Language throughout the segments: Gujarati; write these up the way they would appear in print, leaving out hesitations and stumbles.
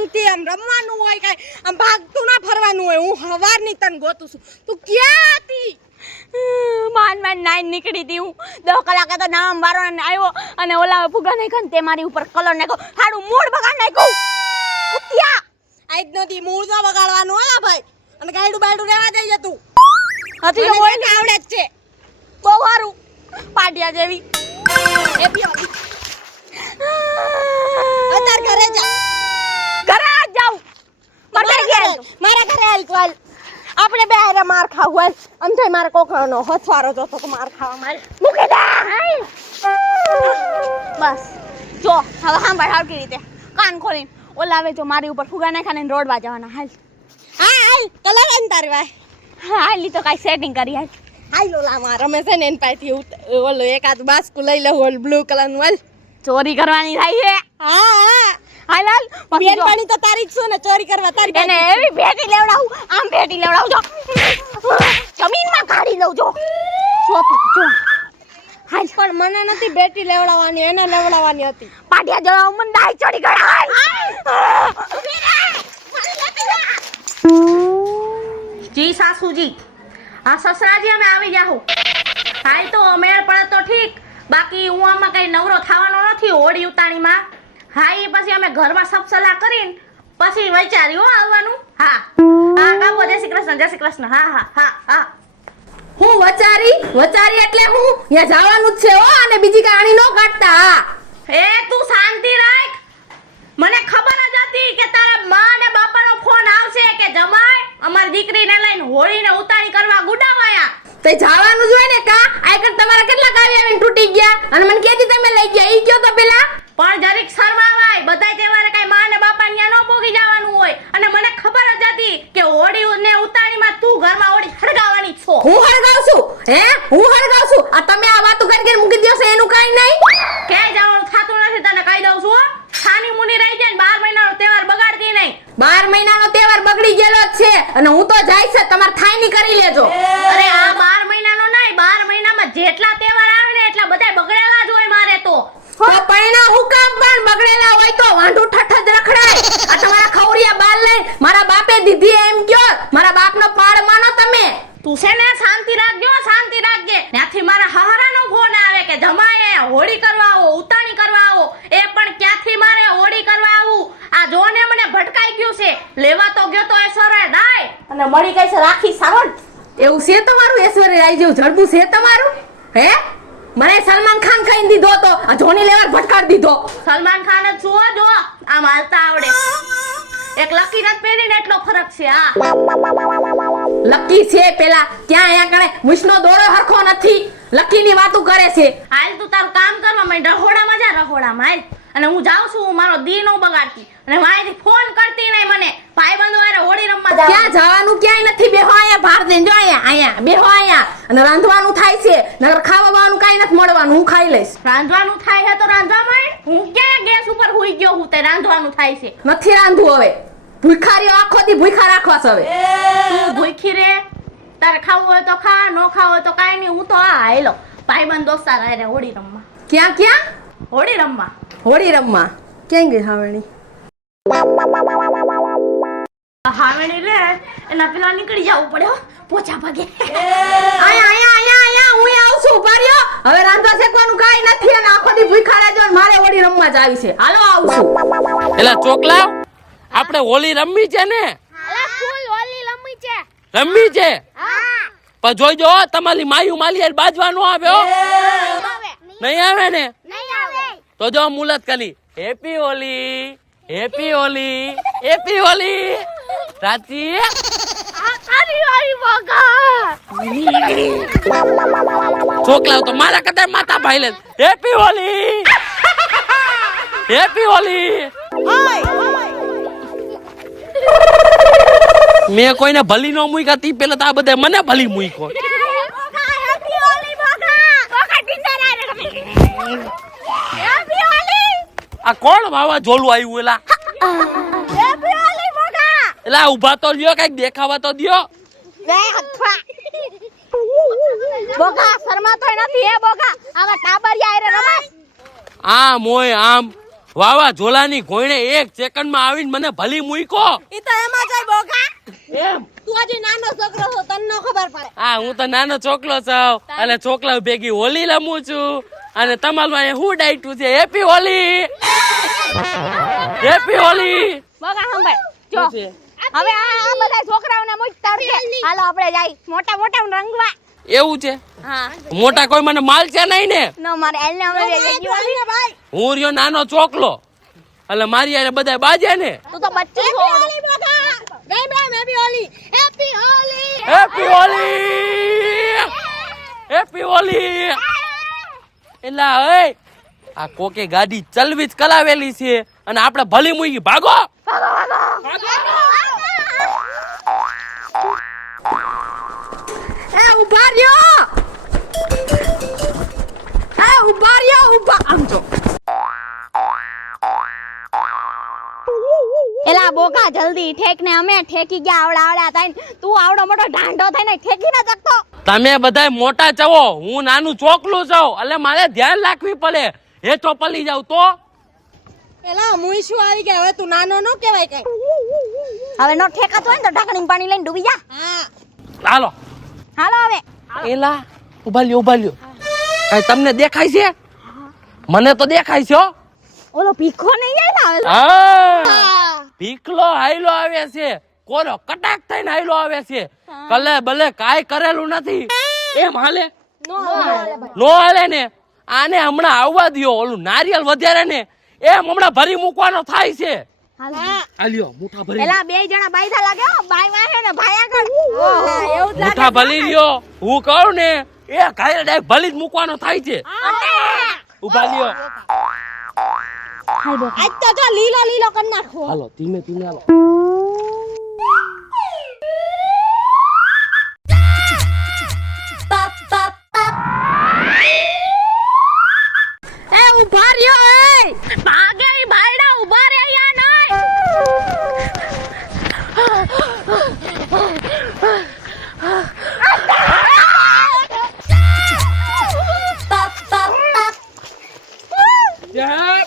શાંતિ આમ રમવાનું હોય કાઈ આમ ભાગતું ના ફરવાનું હોય હું હવારની તન ગોતું છું તું ક્યાં હતી માન નાઈ નીકળી હતી હું 10 કલાકે તો નામ વારો ને આવ્યો અને ઓલા ફુગા નાખ્યો ને તે મારી ઉપર કલર નાખ્યો હાડું મૂળ બગાડ નાખ્યું કુતિયા આજ નથી મૂળ તો બગાડવાનું હોય ભાઈ અને ગાયડું બાયડું રહેવા દઈ જતું હતી તો મને આવડે જ છે બહુ સારું પાટિયા જેવી એ પીઓ અત્યારે ઘરે જા ઘરે જ જાઉં મારા ઘરે હાલ કોલ આપણે બે હારે માર ખાવ હોય આમ થાય મારા કોકરાનો હથવારો જોતો તો માર ખાવા મારે મૂકી દે બસ જો હવે સાંભળ હાવ કેવી રીતે કાન ખોલીને ઓલાવે જો મારી ઉપર ફુગા નાખાને રોડવા જવાના હાલ હા હાલ કલર એન તારી ભાઈ હા હાલી તો કાંઈ સેટિંગ કરી હાલ હાલ ઓલા માં રમે છે ને એન પાસેથી ઓલો એકાદ બાસ્કુ લઈ લે ઓલ બ્લુ કલરનું હાલ ચોરી કરવાની થાય છે હા હા હાલ હાલ બેન પાણી તો તારી જ છું ને ચોરી કરવા તારી એને એવી ભેટી લેવડાવું આમ ભેટી લેવડાવું જો જમીનમાં કાઢી લઉં જો જો હાલ પણ મને નથી બેટી લેવડાવવાની એને લેવડાવવાની હતી પાટિયા જળાવ મને દાઈ ચડી ગયા જી સાસુજી આ સસરાજી અમે આવી જાહુ હાલ તો મેળ પડે તો ઠીક બાકી હું આમાં કઈ નવરો થવાનો નથી હોળી ઉતાણીમાં હા એ પછી અમે ઘરમાં સબ સલાહ કરીને પછી વિચાર્યું આવવાનું હા હા કાબો જય શ્રી કૃષ્ણ હા હા હા હા હું વચારી એટલે હું ત્યાં જવાનું જ છે હો અને બીજી કહાણી નો કાઢતા એ તું શાંતિ રાખ મને ખબર જ હતી કે તારા માં અને બાપાનો ફોન આવશે કે જમાઈ અમારી દીકરીને લઈને હોળીને ઉતાણી કરવા ગુડાવાયા તે જવાનું જ હોય ને કા આઈકર તમારા કેટલા કાવ્ય આવીને તૂટી ગયા અને મને કેદી તમે લઈ ગયા ઈ કયો તો પેલા પણ જરીક શરમાવાય બધાય તહેવારે કઈ માં અને બાપા ન્યા નો પોગી જવાનું હોય અને મને ખબર જ હતી કે હોળી ને ઉતાણીમાં તું ઘરમાં હોળી હળગાવવાની છો હું હળગાવ છું આ તમે આ વાતો કરીને મૂકી દો છો એનું કાઈ નહીં ક્યાંય જવાનું થાતું નથી તને કહી દઉં છું છાની મુની રહી જાય ને 12 મહિનાનો તહેવાર બગાડતી નહીં 12 મહિનાનો તહેવાર બગડી ગયેલો જ છે અને હું તો જાય છે તમાર થાઈ ની કરી લેજો અરે આ 12 મહિનાનો નહીં 12 મહિનામાં જેટલા તહેવાર આવે ને એટલા બધાય બગડેલા જ હોય મારે તો પૈણા હુકામ પણ બગડેલા હોય તો વાંઢું ઠઠ જ રખડાય આ તમારા ખવરિયા બાલ લઈ મારા બાપે દીધી એમ કયો મારા બાપનો પાડ માનો તમે તું છે ને શાંતિ રાખજો ત્યાંથી મારા હહારાનો ફોન આવે કે જમાઈ હોળી કરવા આવો ઉતાણી કરવા આવો એ પણ ક્યાંથી મારે હોળી કરવા આવું આ જોને મને ભટકાઈ ગયું છે લેવા તો ગયો તો ઐશ્વર્ય રાય અને મળી ગઈ છે રાખી સાવંત એવું છે તમારું ઐશ્વર્ય રાય જેવું જડબું છે તમારું હે મને સલમાન ખાન કઈ દીધો તો આ જોની લેવર ભટકાડ દીધો સલમાન ખાન જ છો જો આમ હાલતા આવડે એક લકી રત પહેરીને એટલો ફરક છે હા લકી છે પેલા ક્યાં અહીંયા કણે વિષ્ણુ દોડો હરખો નથી લકી ની વાતો કરે છે હાલ તું તારું કામ કરવા માંડ રહોડામાં જા રહોડામાં હાલ અને હું જાઉં છું મારો દી નો બગાડતી અને વાયથી ફોન કરતી નહીં મને ભાઈબંધો હારે હોળી રમવા જાવ ક્યાં જવાનું ક્યાંય નથી બેહો અહીંયા બહાર દે જો અહીંયા બેહો અહીંયા અને રાંધવાનું થાય છે નકર ખાવા બાવાનું કાઈ નથી મળવાનું હું ખાઈ લઈશ રાંધવાનું થાય છે તો રાંધવા માંડ હું ક્યાં ગેસ ઉપર હુઈ ગયો હું તે રાંધવાનું થાય છે નથી રાંધવું હવે ભૂખારીઓ આખો દી ભૂખા રાખવા છે હવે તું ભૂખી રે તારે ખાવું હોય તો ખા નો ખાવું હોય તો કાઈ નહીં હું તો આ હાલો ભાઈબંધ દોસ્તાર હારે હોળી રમવા ક્યાં હોળી રમવા ક્યાં ગઈ હાવણી હાવેણી રે એના પેલા નીકળી જવું પડે હો પોચા ભાગે આયા હું આવું છું ઉભા રહ્યો હવે રાંધવા શેકવાનું કાઈ નથી અને આખો દી ભૂખા રહેજો અને મારે હોળી રમવા જ આવી છે હાલો આવું છું એલા ચોકલા આપણે હોળી રમવી છે ને ફૂલ હોલી રમી છે હા પણ જોઈજો તમારી માયુ માલી યાર બાજવા નો આવે હો નહીં આવે ને નહીં આવે તો જો મુલત કરી હેપી હોલી રાતી છોકલાઓ તો મારા કદાચ માતા ભાઈ લે હેપી હોલી મેં કોઈને ભલી નો મૂક્યા તી પેલા તો આ બધા મને ભલી મૂક્યો આ કોણ વાવા જોલું આવ્યું એલા ઉભા તો લ્યો કઈક દેખાવા તો દ્યો બોગા શર્મા તો નથી હે બોગા આમાં ટાબરિયા આરે રમાય આમ હોય આમ વાવા ઝોલાની ઘોઈને 1 સેકન્ડમાં આવીને મને ભલી મૂકો. ઈ તો એમાં જાય બોકા. એમ તું હજી નાનો છોકરો છો, તને ન ખબર પડે. હા, હું તો નાનો છોકરો છું અને છોકરા ભેગી હોલી રમું છું અને તમારું અહીંયા શું ડાયટું છે? Happy Holi, happy Holi. બોકા સાંભળ. જો શું છે? હવે આ બધા છોકરાઓને મોજ તડકે હાલો આપણે જાય મોટા મોટા રંગવા. એવું છે? હા મોટા કોઈ મને માલ છે નહીં ને? ન મારે એલને અમે ભાઈ હું રહ્યો નાનો ચોકલો એટલે મારી યારે બધા બાજે ને. તું તો બચ્ચું છો. Happy Holi, happy Holi. Happy Holi, happy Holi. એલા એ આ કોકે ગાડી ચલવી જ કરાવેલી છે અને આપણે ભલી મૂકી ભાગો. એ ઉભા રહ્યો, એ ઉભા રહ્યો, ઉભા. આમ જો એલા બોકા જલ્દી ઠેક ને અમે ઠેકી ગયા આવડા થાય તું આવડો મોટો ઢાંઢો થઈને ઠેકી ના શકતો. તમે બધા મોટા ચવો, હું નાનું ચોકલું છું એટલે મારે ધ્યાન રાખવી પડે. એ ચોપલી જાવ તો એલા મુઈ શું આવી ગયા હવે તું નાનો નો કહેવાય કઈ. હવે નો ઠેકાતો હોય ને તો ઢાંકણી પાણી લઈને ડૂબી જા. હા હાલો. હાલો હવે. એલા ઉભા લ્યો, ઉભા લ્યો. કઈ તમને દેખાય છે? મને તો દેખાય છે હો. ઓલો ભીખો નહીં જાય ને હા, ભીખલો હાઈલો આવે છે, કોરો કટાક થઈને હાઈલો આવે છે. કલે ભલે કાઈ કરેલું નથી એમ હાલે નો હાલે ને. આને હમણાં આવવા દ્યો, ઓલું નારિયેલ વધારે ને એમ હમણાં ભરી મૂકવાનો થાય છે. આલ્યો મુઠા ભરી. એલા બે જણા બાયધા લાગે હો, બાય વાહે ને ભાયા કર. એવું જ મુઠા ભરી લ્યો, હું કહું ને એ ઘાયલ ડાયરેક્ટ ભલી જ મૂકવાનો થાય છે. ઉભા લ્યો. આજ તો જો લીલો લીલો કર નાખો. હાલો ધીમે ધીમે હાલો. એ ઉભા રહ્યો, એ ભાગે ઈ ભાઈડા ઉભા રે યા નહીં.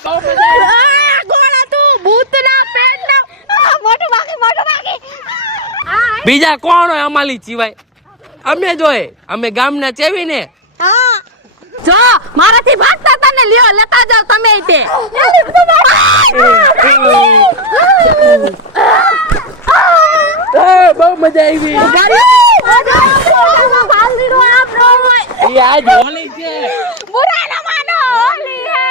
બહુ મજા આવી. ગોળા તું ભૂતના પેટના. મોટું ભાગી. બીજા કોણ હોય અમાલી સિવાય? અમે જોય, અમે ગામના ચેવી ને. હા જો મારાથી ભાગતા તને લ્યો, લેતા જાવ તમે તે. બહુ મજા આવી. એ આજ હોલી છે. બુરા ના માનો હોલી હે.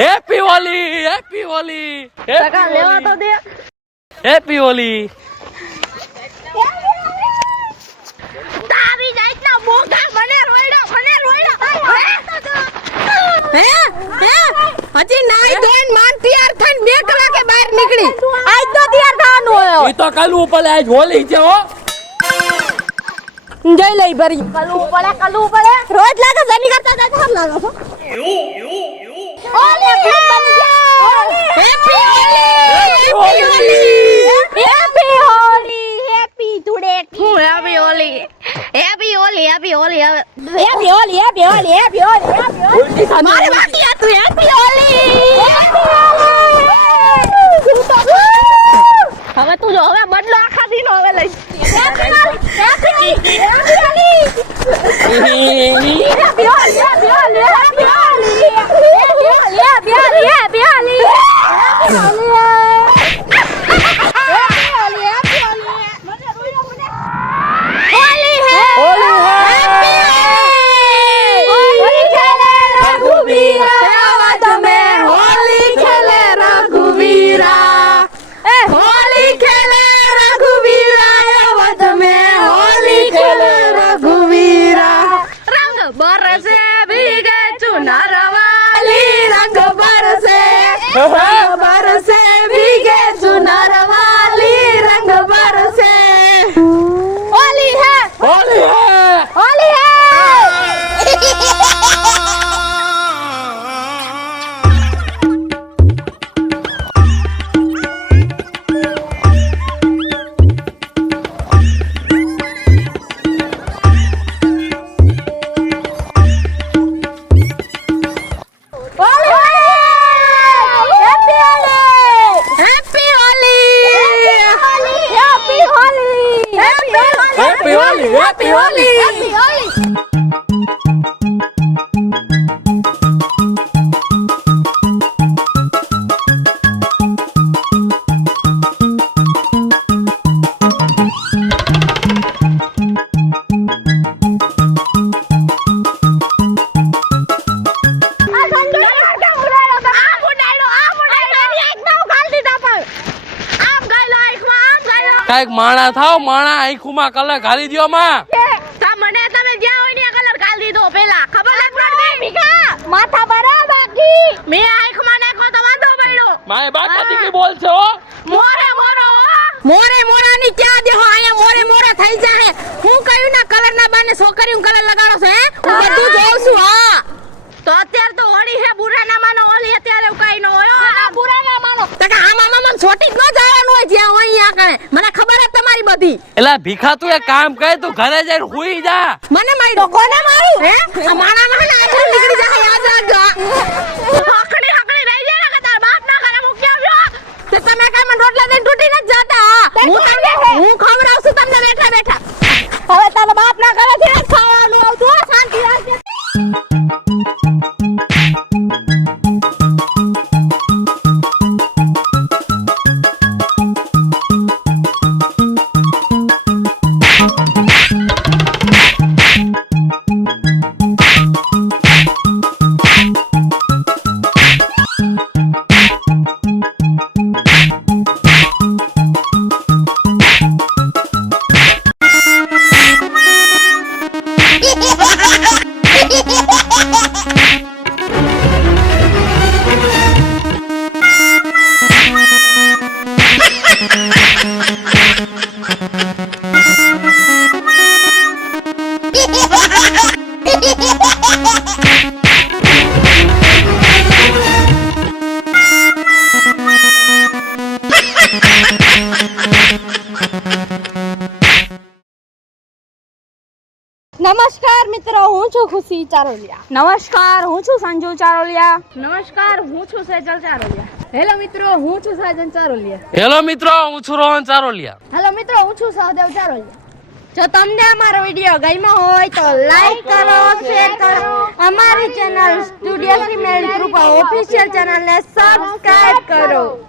હેપી હોલી, હેપી હોલી, લેવા તો દે. હેપી હોલી. તારી જાતના બોગા મને રોઈડો. હે હજી નાઈ ધોઈને માન તૈયાર થઈને 2 કલાકે બહાર નીકળી. આજ તો તૈયાર થવાનું હોય. ઈ તો કાલુ પડે, આજ હોલી છે હો. જઈ લઈ ભરી. કલુ પડે. રોજ લાગે જની કરતા જાય થાર લાગે છો. ઓલે બની ગયા. Happy happy Holi. Happy today. હું happy Holi. Happy Holi, happy Holi. હવે હેપી હોલી. મારે બાકી હતું હેપી હોલી. હવે તું જો, હવે બદલો આખા દીનો હવે લઈ. હોલી હેપી હોલી કાંઈક માણા થાવ, માણા આંખુમાં કલર ઘાલી દ્યો માં. મને તમે જ્યાં હોય ને કલર ગાલ દીધો પેલા ખબર જ પડતી માથા બરા બાકી મેં આંખમાં નાખ્યો તો વાંધો પડ્યો માય બાકા દીકરી બોલશે હો. મોરે મોરાની ક્યાં દેહો આયા મોરા થઈ જાહે હું કહ્યું ના કલર ના બાને છોકરીઓ કલર લગાડો છે હે હું બધું જોઉં છું હા તો અત્યારે તો હોળી હે બુરા ના માનો હોળી અત્યારે કઈ ન હોય હો. બુરા ના માનો તકા આમાં મામા છોટી જ ન જવાનું હોય જ્યાં હોય અહીંયા કણે મને ખબર જ તમારી બધી એલા ભીખા તું એક કામ કર, તું ઘરે જઈને હુઈ જા. મને મારી કોને મારું હે આ માણા માં આખું નીકળી જાય યાદ રાખજો હકડી રહી જાય ને કે તાર બાપ ના ઘરે મૂકી આવ્યો તે તમે કાઈ મને રોટલા દઈને તૂટી ન જાતા હું ખવડાવશું તમને બેઠા બેઠા હવે તારા બાપ ના ઘરેથી જ ખાવાનું આવતું હો, શાંતિ રાખજે નમસ્કાર મિત્રો, હું છું ખુશી ચારોલિયા. નમસ્કાર, હું છું સંજુ ચારોલિયા. નમસ્કાર હું છું સેજલ ચારોલિયા. હેલો મિત્રો હું છું સાજન ચારોલિયા. હેલો મિત્રો, હું છું રોહન ચારોલિયા. હેલો મિત્રો હું છું સહદેવ ચારોલિયા. જો તમને અમારો વિડિયો ગમ્યો હોય તો લાઈક કરો, શેર કરો, અમારી channel studio female group official ચેનલને સબસ્ક્રાઇબ કરો.